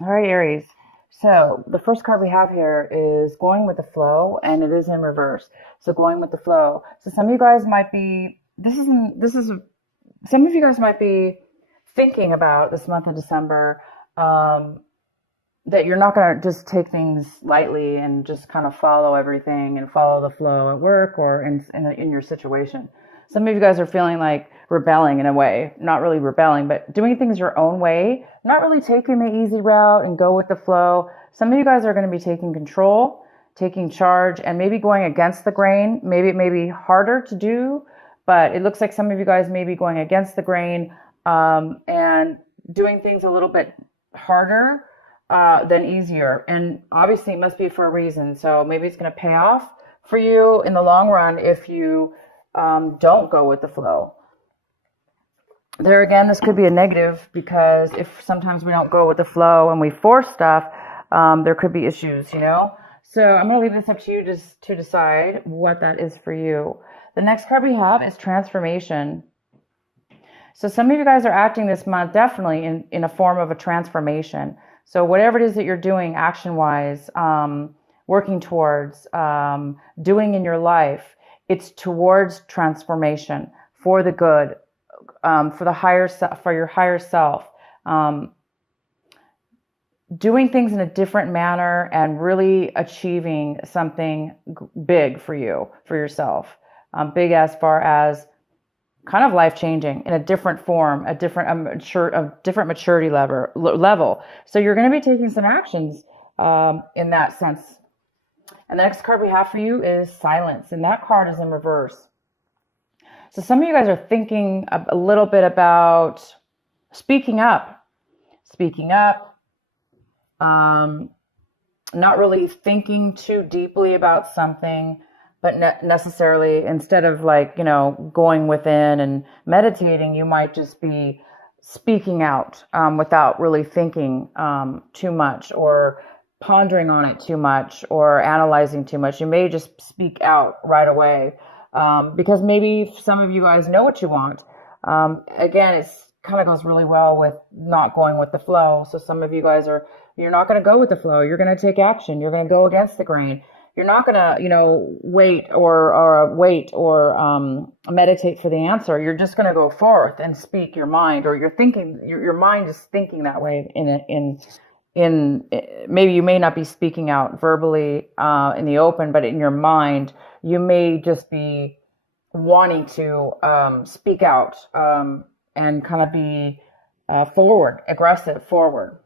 All right, Aries. So the first card we have here is going with the flow, and it is in reverse. So going with the flow. So some of you guys might be. Some of you guys might be thinking about this month of December. That you're not going to just take things lightly and just kind of follow everything and follow the flow at work or in your situation. Some of you guys are feeling like rebelling in a way, not really rebelling, but doing things your own way, not really taking the easy route and go with the flow. Some of you guys are going to be taking control, taking charge, and maybe going against the grain. Maybe it may be harder to do, but it looks like some of you guys may be going against the grain and doing things a little bit harder than easier. And obviously, it must be for a reason. So maybe it's going to pay off for you in the long run if you don't go with the flow. There again, this could be a negative because if sometimes we don't go with the flow and we force stuff, there could be issues, you know? So I'm going to leave this up to you just to decide what that is for you. The next card we have is transformation. So some of you guys are acting this month definitely in a form of a transformation. So whatever it is that you're doing action-wise, working towards, doing in your life, it's towards transformation for the good, for the higher for your higher self. Doing things in a different manner and really achieving something big for you, for yourself. Big as far as kind of life changing in a different form, a different maturity level. So you're going to be taking some actions in that sense. And the next card we have for you is silence, and that card is in reverse. So some of you guys are thinking a little bit about speaking up, not really thinking too deeply about something, but necessarily instead of going within and meditating, you might just be speaking out without really thinking too much or pondering on it too much or analyzing too much. You may just speak out right away because maybe some of you guys know what you want. Again, it's kind of goes really well with not going with the flow. So some of you guys you're not going to go with the flow. You're going to take action. You're going to go against the grain. You're not going to, wait or meditate for the answer. You're just going to go forth and speak your mind, or you're thinking, your mind is thinking that way maybe you may not be speaking out verbally in the open, but in your mind, you may just be wanting to speak out and kind of be aggressive forward.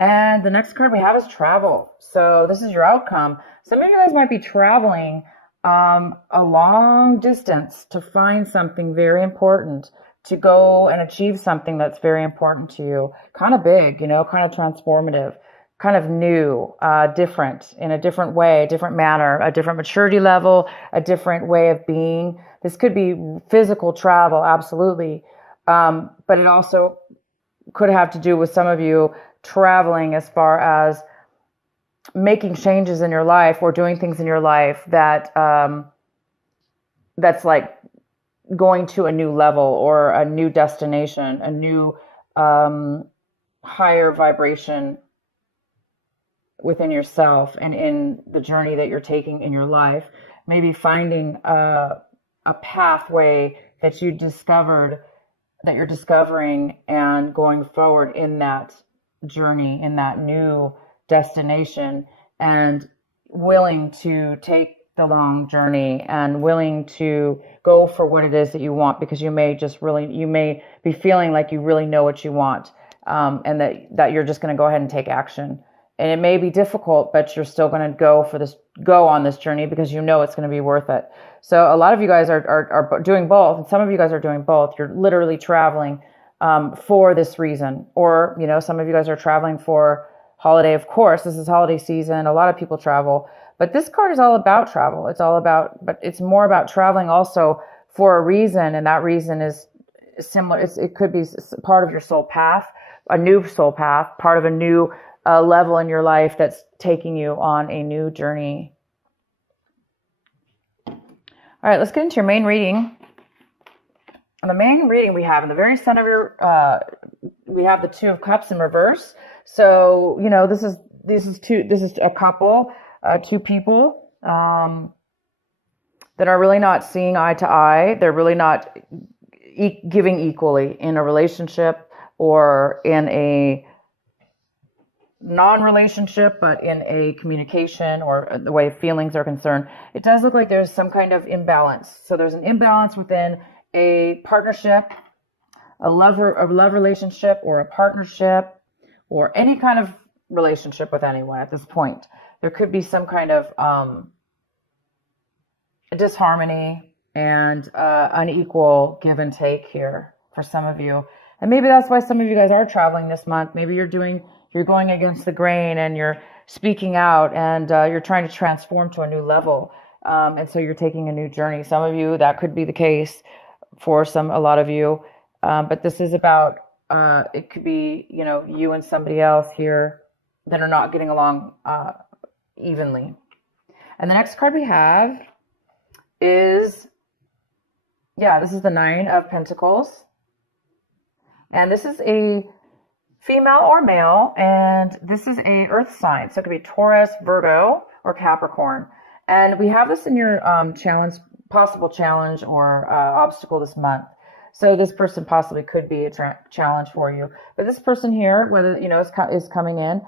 And the next card we have is travel. So this is your outcome. Some of you guys might be traveling a long distance to find something very important, to go and achieve something that's very important to you. Kind of big, kind of transformative, kind of new, different, in a different way, a different manner, a different maturity level, a different way of being. This could be physical travel, absolutely. But it also could have to do with some of you traveling as far as making changes in your life or doing things in your life that that's like going to a new level or a new destination, a new higher vibration within yourself and in the journey that you're taking in your life. Maybe finding a pathway that you're discovering and going forward in that journey, in that new destination, and willing to take the long journey and willing to go for what it is that you want, because you may be feeling like you really know what you want, and that you're just going to go ahead and take action. And it may be difficult, but you're still going to go on this journey because you know it's going to be worth it. So a lot of you guys are doing both, and some of you guys are doing both. You're literally traveling for this reason, or some of you guys are traveling for holiday. Of course, this is holiday season. A lot of people travel, but this card is all about travel. But it's more about traveling also for a reason, and that reason is similar. It could be part of your soul path, a new soul path, part of a new level in your life that's taking you on a new journey. All right, let's get into your main reading. on the main reading we have in the very center of your, we have the Two of Cups in reverse. So, you know, this is a couple, two people, that are really not seeing eye to eye. They're really not giving equally in a relationship or in a non-relationship, but in a communication or the way feelings are concerned. It does look like there's some kind of imbalance. So there's an imbalance within a partnership, a love relationship, or a partnership, or any kind of relationship with anyone at this point. There could be some kind of disharmony and unequal give and take here for some of you. And maybe that's why some of you guys are traveling this month. Maybe you're going against the grain and you're speaking out and you're trying to transform to a new level. And so you're taking a new journey. Some of you, that could be the case for a lot of you. But this is about, it could be, you know, you and somebody else here that are not getting along evenly. And the next card we have is, this is the Nine of Pentacles. And this is a female or male, and this is a earth sign. So it could be Taurus, Virgo, or Capricorn. And we have this in your possible challenge or obstacle this month. So this person possibly could be a challenge for you. But this person here, whether, you know, is coming in,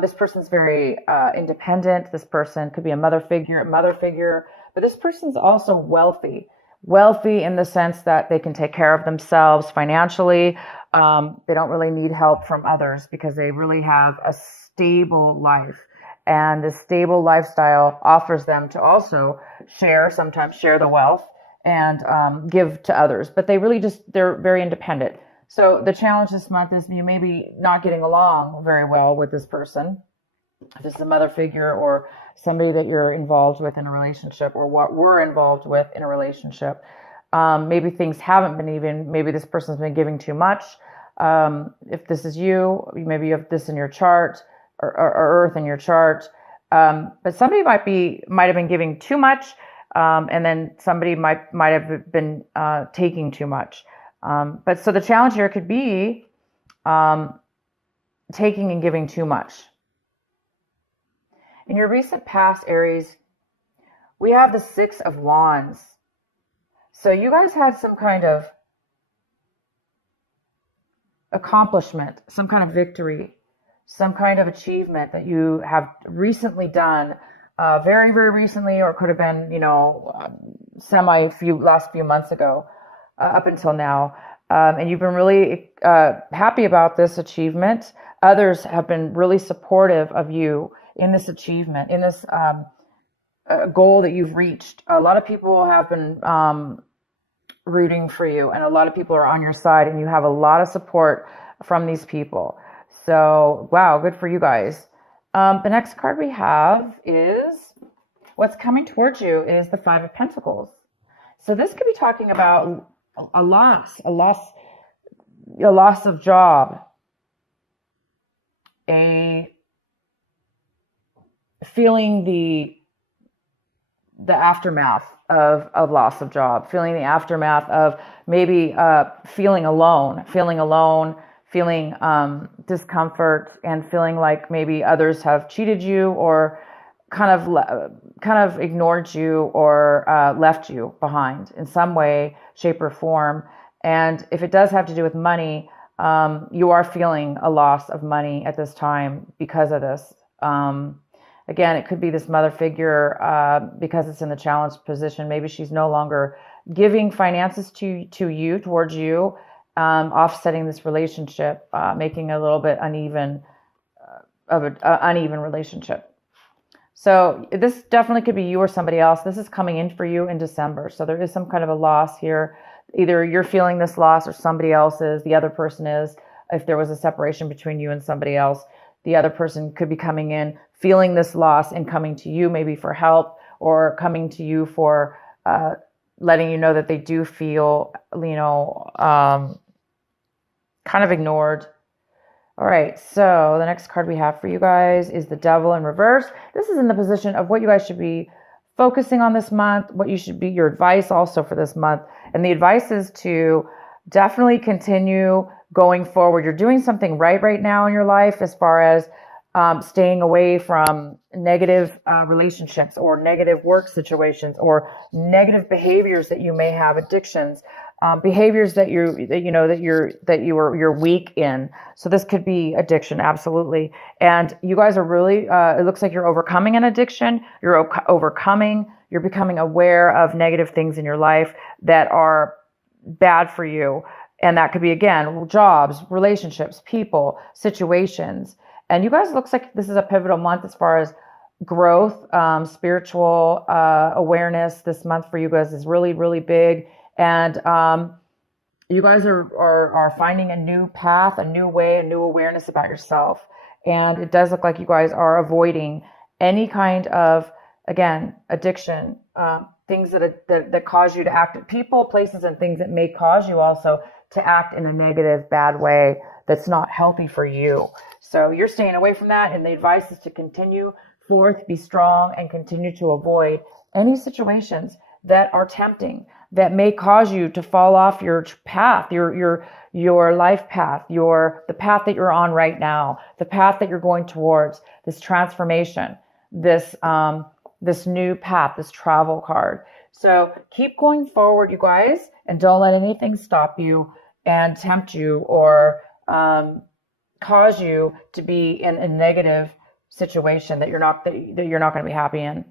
this person's very independent. This person could be a mother figure, but this person's also wealthy in the sense that they can take care of themselves financially. They don't really need help from others because they really have a stable life. And this stable lifestyle offers them to also sometimes share the wealth and give to others. But they're very independent. So the challenge this month is you may be not getting along very well with this person. If this is a mother figure or somebody that you're involved with in a relationship or what we're involved with in a relationship. Maybe things haven't been even. Maybe this person's been giving too much. If this is you, maybe you have this in your chart or Earth in your chart. But somebody might have been giving too much, and then somebody might have been taking too much. But so the challenge here could be taking and giving too much. In your recent past, Aries, we have the Six of Wands. So you guys had some kind of accomplishment, some kind of victory, some kind of achievement that you have recently done, very, very recently, or could have been, you know, last few months ago, up until now. And you've been really happy about this achievement. Others have been really supportive of you in this achievement, in this goal that you've reached. A lot of people have been rooting for you, and a lot of people are on your side, and you have a lot of support from these people. So, wow, good for you guys. The next card we have is what's coming towards you is the Five of Pentacles. So this could be talking about a loss of job, feeling the aftermath of loss of job, feeling the aftermath of maybe feeling alone, feeling discomfort, and feeling like maybe others have cheated you or kind of ignored you or left you behind in some way, shape, or form. And if it does have to do with money, you are feeling a loss of money at this time because of this. Again, it could be this mother figure because it's in the challenged position. Maybe she's no longer giving finances towards you, offsetting this relationship, making a little bit uneven relationship. So this definitely could be you or somebody else. This is coming in for you in December. So there is some kind of a loss here. Either you're feeling this loss or somebody else is, the other person is. If there was a separation between you and somebody else, the other person could be coming in, feeling this loss and coming to you maybe for help, or coming to you for letting you know that they do feel, kind of ignored. All right, so the next card we have for you guys is the Devil in reverse. This is in the position of what you guys should be focusing on this month, what you should be, your advice also for this month. And the advice is to definitely continue going forward. You're doing something right now in your life as far as staying away from negative relationships or negative work situations or negative behaviors that you may have, addictions, behaviors that you're weak in. So this could be addiction, absolutely. And you guys are really, it looks like you're overcoming an addiction. You're you're becoming aware of negative things in your life that are bad for you. And that could be, again, jobs, relationships, people, situations. And you guys, looks like this is a pivotal month as far as growth, spiritual awareness. This month for you guys is really, really big. And you guys are finding a new path, a new way, a new awareness about yourself. And it does look like you guys are avoiding any kind of, again, addiction, things that cause you to act, people, places, and things that may cause you also to act in a negative, bad way that's not healthy for you. So you're staying away from that, and the advice is to continue forth, be strong, and continue to avoid any situations that are tempting, that may cause you to fall off your path, your life path, the path that you're on right now, the path that you're going towards, this transformation, this new path, this travel card. So keep going forward, you guys, and don't let anything stop you and tempt you or cause you to be in a negative situation that you're not going to be happy in.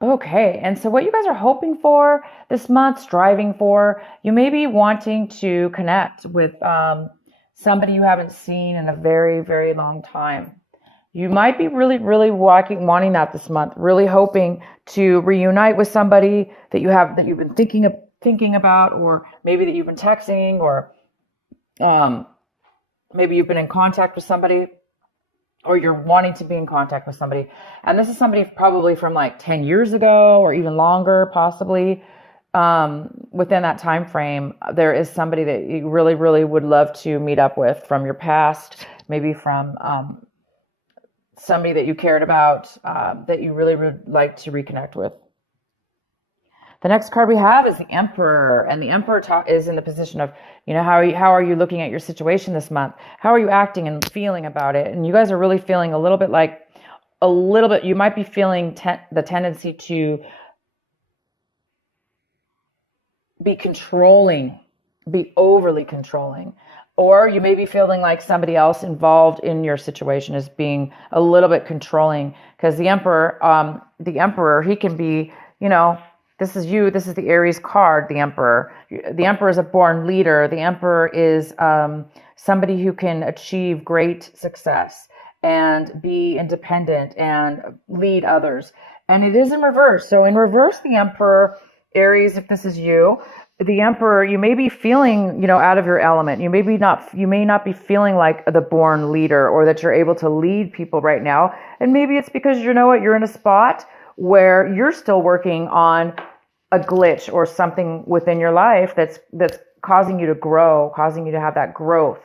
Okay, and so what you guys are hoping for this month, striving for, you may be wanting to connect with somebody you haven't seen in a very, very long time. You might be really, really wanting that this month, really hoping to reunite with somebody that you've been thinking about, or maybe that you've been texting, or maybe you've been in contact with somebody, or you're wanting to be in contact with somebody. And this is somebody probably from like 10 years ago or even longer, possibly. Within that time frame, there is somebody that you really, really would love to meet up with from your past, maybe from somebody that you cared about, that you really would like to reconnect with. The next card we have is the Emperor, and the Emperor is in the position of, how are you looking at your situation this month? How are you acting and feeling about it? And you guys are really feeling you might be feeling the tendency to be controlling, be overly controlling. Or you may be feeling like somebody else involved in your situation is being a little bit controlling, because the Emperor, he can be, this is you. This is the Aries card, the Emperor. The Emperor is a born leader. The Emperor is somebody who can achieve great success and be independent and lead others. And it is in reverse. So in reverse, the Emperor, Aries, if this is you, the Emperor, you may be feeling, out of your element. You may not be feeling like the born leader, or that you're able to lead people right now. And maybe it's because you're in a spot where you're still working on a glitch or something within your life that's causing you to grow, causing you to have that growth.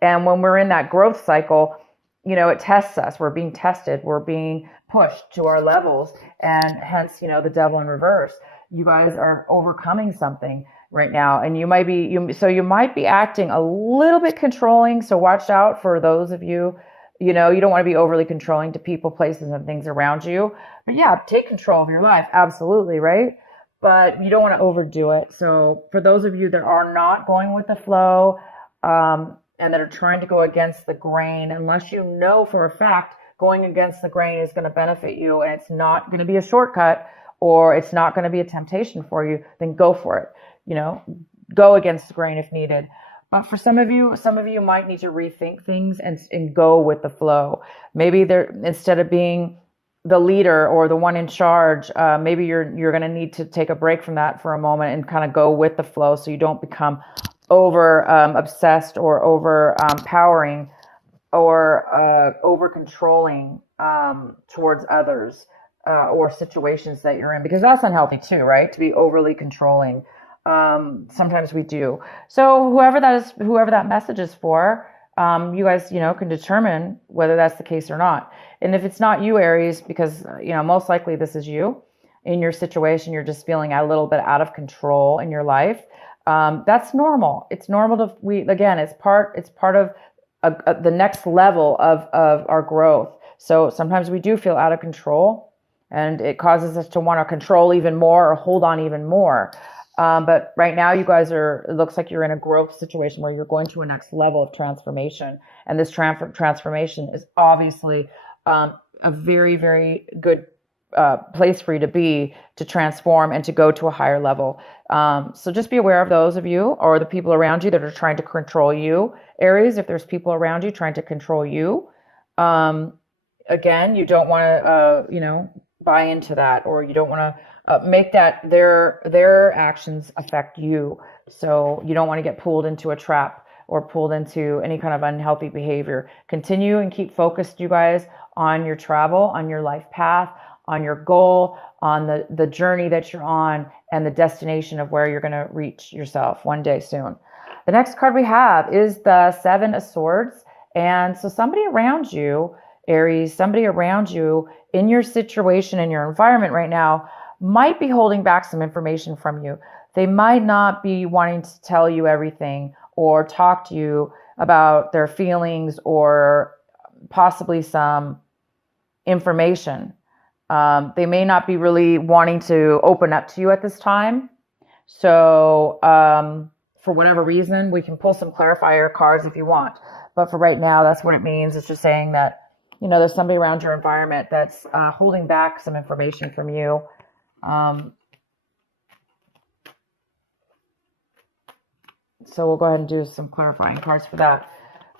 And when we're in that growth cycle, it tests us. We're being tested. We're being pushed to our levels, and hence, the devil in reverse. You guys are overcoming something right now, and you might be acting a little bit controlling. So watch out for those of you. You don't want to be overly controlling to people, places, and things around you. But yeah, take control of your life. Absolutely, right? But you don't want to overdo it. So for those of you that are not going with the flow, and that are trying to go against the grain, unless you know for a fact going against the grain is going to benefit you, and it's not going to be a shortcut, or it's not going to be a temptation for you, then go for it. Go against the grain if needed. But for some of you might need to rethink things and go with the flow. Maybe instead of being the leader or the one in charge, maybe you're going to need to take a break from that for a moment and kind of go with the flow, so you don't become over obsessed or over powering or over controlling towards others or situations that you're in, because that's unhealthy too, right? To be overly controlling. Sometimes we do. So whoever that message is for, you guys, can determine whether that's the case or not. And if it's not you, Aries, because, most likely this is you, in your situation, you're just feeling a little bit out of control in your life. That's normal. It's normal again, it's part of the next level of our growth. So sometimes we do feel out of control, and it causes us to want to control even more or hold on even more. But right now you guys it looks like you're in a growth situation where you're going to a next level of transformation. And this transformation is obviously a very, very good place for you to be, to transform and to go to a higher level. So just be aware of those of you or the people around you that are trying to control you. Aries, if there's people around you trying to control you, again, you don't want to, buy into that, or you don't want to make that their actions affect you. So you don't want to get pulled into a trap or pulled into any kind of unhealthy behavior. Continue and keep focused, you guys, on your travel, on your life path, on your goal, on the journey that you're on, and the destination of where you're going to reach yourself one day soon. The next card we have is the Seven of Swords. And so somebody around you, Aries, somebody around you in your situation, in your environment right now, might be holding back some information from you. They might not be wanting to tell you everything or talk to you about their feelings or possibly some information. They may not be really wanting to open up to you at this time. So for whatever reason, we can pull some clarifier cards if you want. But for right now, that's what it means. It's just saying that, there's somebody around your environment that's holding back some information from you. So we'll go ahead and do some clarifying cards for that.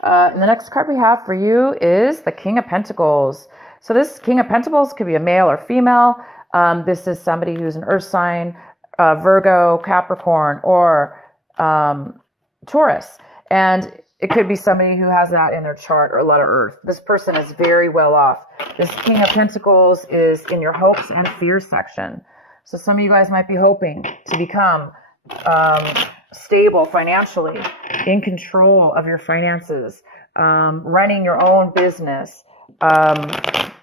And the next card we have for you is the King of Pentacles. So this King of Pentacles could be a male or female. This is somebody who's an earth sign, Virgo, Capricorn, or Taurus. And it could be somebody who has that in their chart, or a lot of earth. This person is very well off. This King of Pentacles is in your hopes and fears section. So some of you guys might be hoping to become stable financially, in control of your finances, running your own business,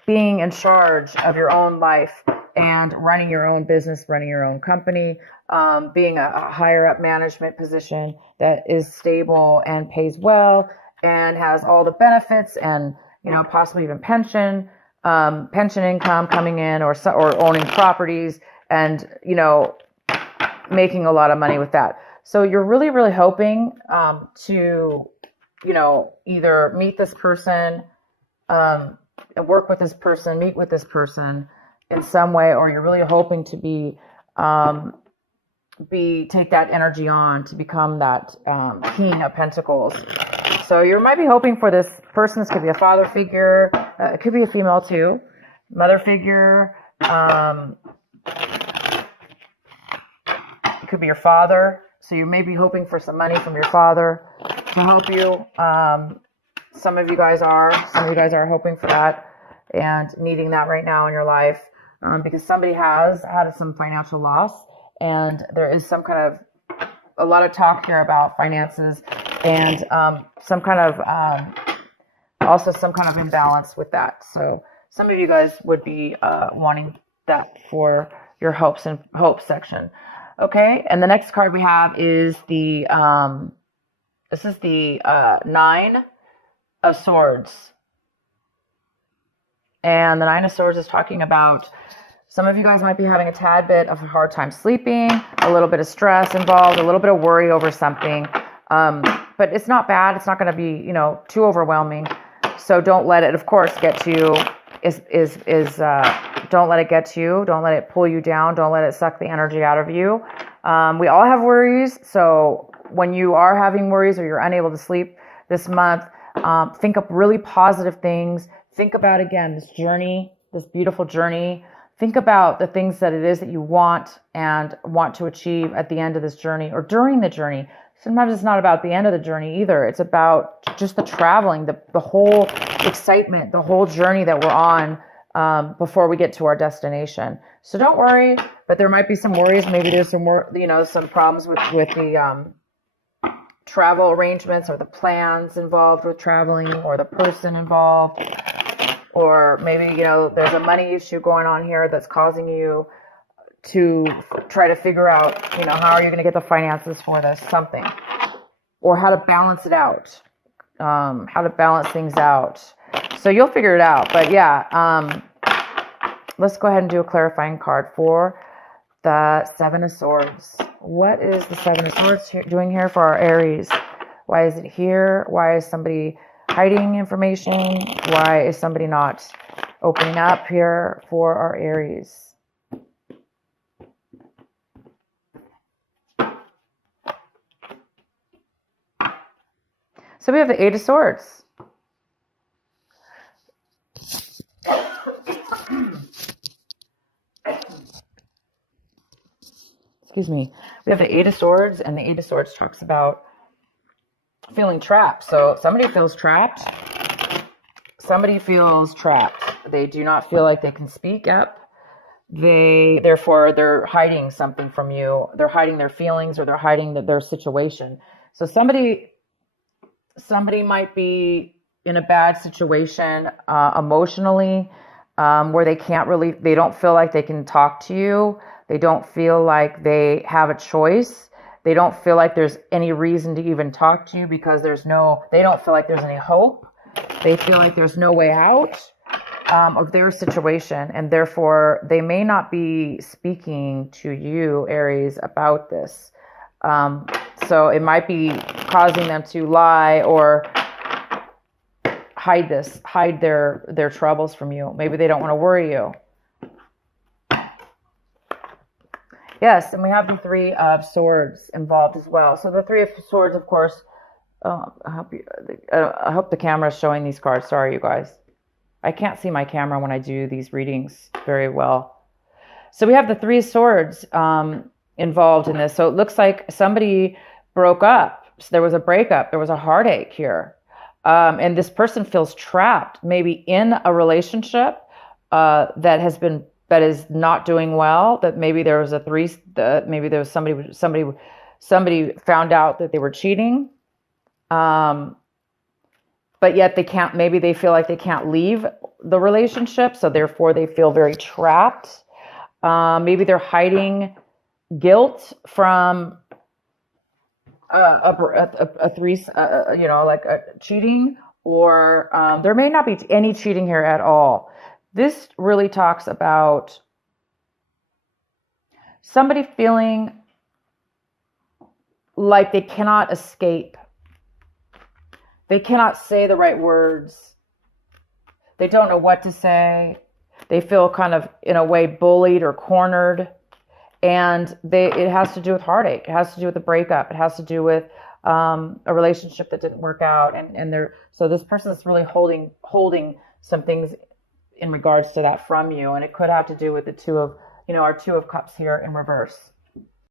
being in charge of your own life and running your own business, running your own company, being a higher up management position that is stable and pays well and has all the benefits and, possibly even pension income coming in, or owning properties and, making a lot of money with that. So you're really, really hoping to, either meet this person, and work with this person, meet with this person in some way, or you're really hoping to take that energy on to become that King of Pentacles. So you might be hoping for this person. This could be a father figure. It could be a female too. Mother figure. It could be your father. So you may be hoping for some money from your father to help you. Some of you guys are hoping for that and needing that right now in your life, because somebody has had some financial loss, and there is a lot of talk here about finances and also some kind of imbalance with that. So some of you guys would be wanting that for your hopes section. Okay, and the next card we have is the Nine of Swords. And the Nine of Swords is talking about some of you guys might be having a tad bit of a hard time sleeping, a little bit of stress involved, a little bit of worry over something. But it's not bad. It's not going to be, too overwhelming. So don't let it, of course, get to you. Don't let it get to you. Don't let it pull you down. Don't let it suck the energy out of you. We all have worries. So when you are having worries or you're unable to sleep this month, think up really positive things. Think about, again, this journey, this beautiful journey. Think about the things that it is that you want to achieve at the end of this journey or during the journey. Sometimes it's not about the end of the journey either. It's about just the traveling, the whole excitement, the whole journey that we're on before we get to our destination. So don't worry, but there might be some worries. Maybe there's some more, some problems with the travel arrangements or the plans involved with traveling or the person involved. Or maybe, there's a money issue going on here that's causing you to try to figure out, you know, how are you going to get the finances for this, something, or how to balance it out, how to balance things out. So you'll figure it out. But yeah, let's go ahead and do a clarifying card for the Seven of Swords. What is the Seven of Swords doing here for our Aries? Why is it here? Why is somebody hiding information? Why is somebody not opening up here for our Aries? So we have the Eight of Swords. Excuse me. We have the Eight of Swords, and the Eight of Swords talks about feeling trapped. So somebody feels trapped. Somebody feels trapped. They do not feel like they can speak up. Therefore, they're hiding something from you. They're hiding their feelings, or they're hiding their situation. So somebody might be in a bad situation emotionally, where they don't feel like they can talk to you. They don't feel like they have a choice. They don't feel like there's any reason to even talk to you because they don't feel like there's any hope. They feel like there's no way out of their situation, and therefore they may not be speaking to you, Aries, about this. So it might be causing them to lie or hide their troubles from you. Maybe they don't want to worry you. Yes, and we have the Three of Swords involved as well. So the Three of Swords, of course, I hope the camera is showing these cards. Sorry, you guys. I can't see my camera when I do these readings very well. So we have the Three of Swords involved in this. So it looks like somebody broke up. So there was a breakup. There was a heartache here. And this person feels trapped, maybe in a relationship that is not doing well. That maybe there was maybe there was somebody found out that they were cheating. But yet maybe they feel like they can't leave the relationship. So therefore they feel very trapped. Maybe they're hiding guilt from cheating, or there may not be any cheating here at all. This really talks about somebody feeling like they cannot escape. They cannot say the right words. They don't know what to say. They feel kind of, in a way, bullied or cornered. And it has to do with heartache. It has to do with a breakup. It has to do with a relationship that didn't work out. So this person is really holding some things in regards to that from you. And it could have to do with our Two of Cups here in reverse.